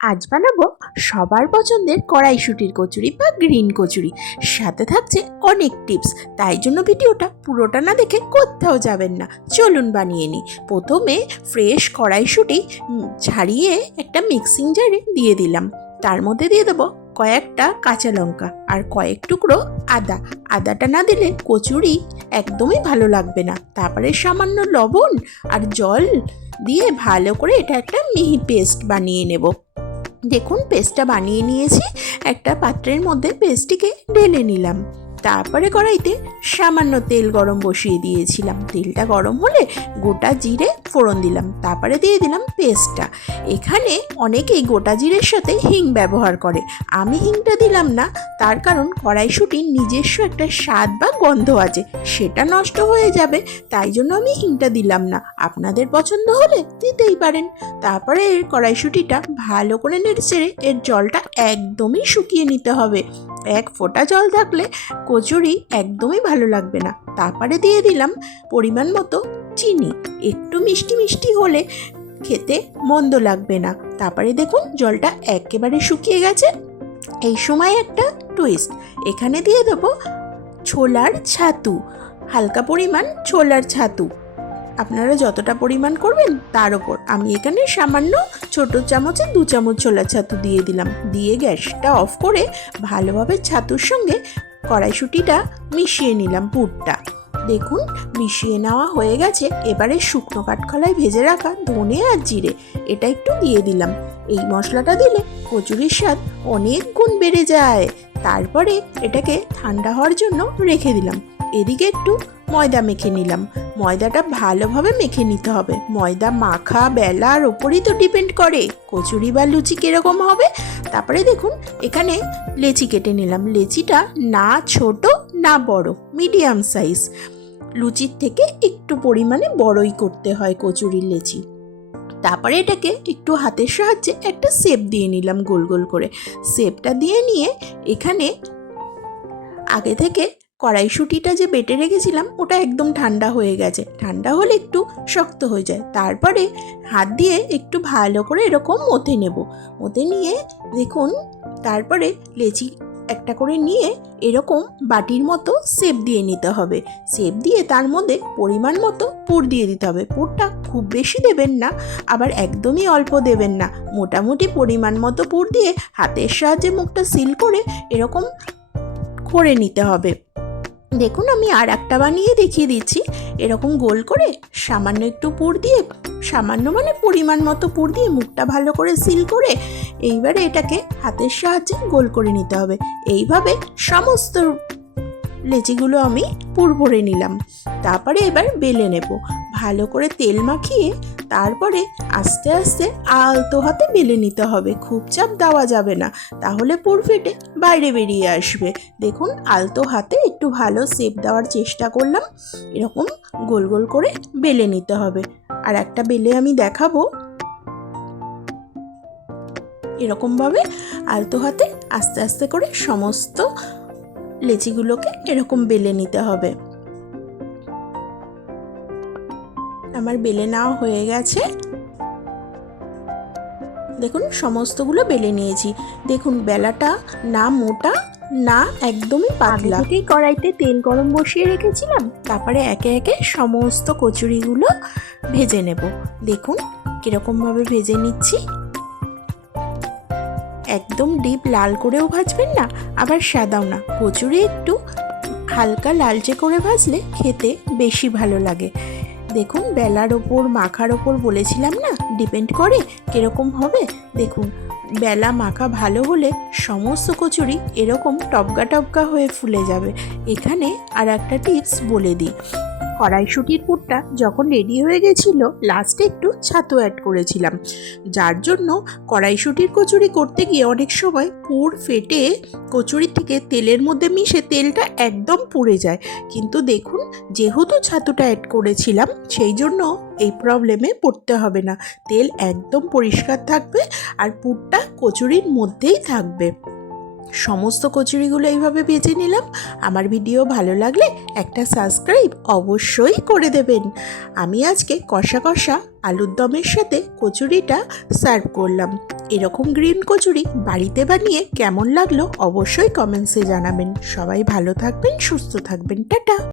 আজ বানাবো সবার পছন্দের কড়াইশুঁটির কচুরি বা গ্রিন কচুরি। সাথে থাকছে অনেক টিপস, তাই জন্য ভিডিওটা পুরোটা না দেখে কোথাও যাবেন না। চলুন বানিয়ে নিই। প্রথমে ফ্রেশ কড়াইশুঁটি ছাড়িয়ে একটা মিক্সিং জারে দিয়ে দিলাম। তার মধ্যে দিয়ে দেবো কয়েকটা কাঁচা লঙ্কা আর কয়েক টুকরো আদা। আদাটা না দিলে কচুরি একদমই ভালো লাগবে না। তারপরে সামান্য লবণ আর জল দিয়ে ভালো করে এটা একটা মিহি পেস্ট বানিয়ে নেব। দেখুন পেস্টটা বানিয়ে নিয়েছি। একটা পাত্রের মধ্যে পেস্টটিকে ঢেলে নিলাম। তারপরে কড়াইতে সামান্য তেল গরম বসিয়ে দিয়েছিলাম। তেলটা গরম হলে গোটা জিরে ফোড়ন দিলাম। তারপরে দিয়ে দিলাম পেস্টটা। এখানে অনেকেই গোটা জিরের সাথে হিং ব্যবহার করে, আমি হিংটা দিলাম না। তার কারণ কড়াইশুঁটির নিজস্ব একটা স্বাদ বা গন্ধ আছে, সেটা নষ্ট হয়ে যাবে, তাই জন্য আমি হিংটা দিলাম না। আপনাদের পছন্দ হলে দিতেই পারেন। তারপরে এর কড়াইশুঁটিটা ভালো করে নেড়ে এর জলটা একদমই শুকিয়ে নিতে হবে। এক ফোঁটা জল থাকলে কচুরি একদমই ভালো লাগবে না। তারপরে দিয়ে দিলাম পরিমাণ মতো চিনি। একটু মিষ্টি মিষ্টি হলে খেতে মন্দ লাগবে না। তারপরে দেখুন জলটা একেবারে শুকিয়ে গেছে। এই সময় একটা টুইস্ট, এখানে দিয়ে দেবো ছোলার ছাতু, হালকা পরিমাণ ছোলার ছাতু। আপনারা যতটা পরিমাণ করবেন তার ওপর। আমি এখানে সামান্য ছোট চামচে 2 চামচ ছোলার ছাতু দিয়ে দিলাম। দিয়ে গ্যাসটা অফ করে ভালোভাবে ছাতুর সঙ্গে কড়াইশুঁটিটা মিশিয়ে নিলাম পুরটা। দেখুন মিশিয়ে নেওয়া হয়ে গেছে। এবারে শুকনো কাঠখোলায় ভেজে রাখা ধনে আর জিরে এটা একটু দিয়ে দিলাম। এই মশলাটা দিলে কচুরির স্বাদ অনেক গুণ বেড়ে যায়। তারপরে এটাকে ঠান্ডা হওয়ার জন্য রেখে দিলাম। এদিকে একটু ময়দা মেখে নিলাম। ময়দাটা ভালোভাবে মেখে নিতে হবে। ময়দা মাখা বেলার ওপরই তো ডিপেন্ড করে কচুরি বা লুচি কীরকম হবে। তারপরে দেখুন এখানে লেচি কেটে নিলাম। লেচিটা না ছোট না বড়, মিডিয়াম সাইজ। লুচির থেকে একটু পরিমাণে বড়ই করতে হয় কচুরির লেচি। তারপরে এটাকে একটু হাতের সাহায্যে একটা শেপ দিয়ে নিলাম গোল গোল করে। শেপটা দিয়ে নিয়ে এখানে আগে থেকে কড়াইশুঁটিটা যে বেটে রেখেছিলাম ওটা একদম ঠান্ডা হয়ে গেছে। ঠান্ডা হলে একটু শক্ত হয়ে যায়। তারপরে হাত দিয়ে একটু ভালো করে এরকম মথে নেব। মথে নিয়ে দেখুন তারপরে লেচি একটা করে নিয়ে এরকম বাটির মতো শেপ দিয়ে নিতে হবে। শেপ দিয়ে তার মধ্যে পরিমাণ মতো পুর দিয়ে দিতে হবে। পুরটা খুব বেশি দেবেন না, আবার একদমই অল্প দেবেন না। মোটামুটি পরিমাণ মতো পুর দিয়ে হাতের সাহায্যে মুখটা সিল করে এরকম করে নিতে হবে। দেখুন আমি আর একটা বানিয়ে দেখিয়ে দিচ্ছি। এরকম গোল করে সামান্য একটু পুর দিয়ে, সামান্য মানে পরিমাণ মতো পুর দিয়ে মুখটা ভালো করে সিল করে এইবারে এটাকে হাতের সাহায্যে গোল করে নিতে হবে। এইভাবে সমস্ত লেচিগুলো আমি পুর ভরে নিলাম। তারপরে এবার বেলে নেব। ভালো করে তেল মাখিয়ে তারপরে আস্তে আস্তে আলতো হাতে বেলে নিতে হবে। খুব চাপ দেওয়া যাবে না, তাহলে পুর ফেটে বাইরে বেরিয়ে আসবে। দেখুন আলতো হাতে একটু ভালো শেপ দেওয়ার চেষ্টা করলাম। এরকম গোল গোল করে বেলে নিতে হবে। আর একটা বেলে আমি দেখাবো। এরকমভাবে আলতো হাতে আস্তে আস্তে করে সমস্ত লেচিগুলোকে এরকম বেলে নিতে হবে। আমার বেলে নেওয়া হয়ে গেছে। দেখুন সমস্তগুলো বেলে নিয়েছি। দেখুন বেলাটা না মোটা না একদমই পাতলা। থেকেই কড়াইতে তেল গরম বসিয়ে রেখেছিলাম। তারপরে একে একে সমস্ত কচুরিগুলো ভেজে নেব। দেখুন কীরকমভাবে ভেজে নিচ্ছি। একদম ডিপ লাল করেও ভাজবেন না, আবার সাদাও না। কচুরি একটু হালকা লালচে করে ভাজলে খেতে বেশি ভালো লাগে। দেখুন বেলার ওপর মাখার ওপর বলেছিলাম না, ডিপেন্ড করে কীরকম হবে। দেখুন বেলা মাখা ভালো হলে সমস্ত কচুরি এরকম টপকা টপকা হয়ে ফুলে যাবে। এখানে আর একটা টিপস বলে দিই। কড়াইশুঁটির পুরটা যখন রেডি হয়ে গেছিলো লাস্টে একটু ছাতু অ্যাড করেছিলাম, যার জন্য কড়াইশুঁটির কচুরি করতে গিয়ে অনেক সময় পুর ফেটে কচুরির থেকে তেলের মধ্যে মিশে তেলটা একদম পুড়ে যায়। কিন্তু দেখুন যেহেতু ছাতুটা অ্যাড করেছিলাম সেই জন্য এই প্রবলেমে পড়তে হবে না। তেল একদম পরিষ্কার থাকবে আর পুরটা কচুরির মধ্যেই থাকবে। সমস্ত কচুরিগুলো এইভাবে ভেজে নিলাম। আমার ভিডিও ভালো লাগলে একটা সাবস্ক্রাইব অবশ্যই করে দেবেন। আমি আজকে কষা কষা আলুর দমের সাথে কচুরিটা সার্ভ করলাম। এরকম গ্রিন কচুরি বাড়িতে বানিয়ে কেমন লাগলো অবশ্যই কমেন্টসে জানাবেন। সবাই ভালো থাকবেন, সুস্থ থাকবেন, টাটা।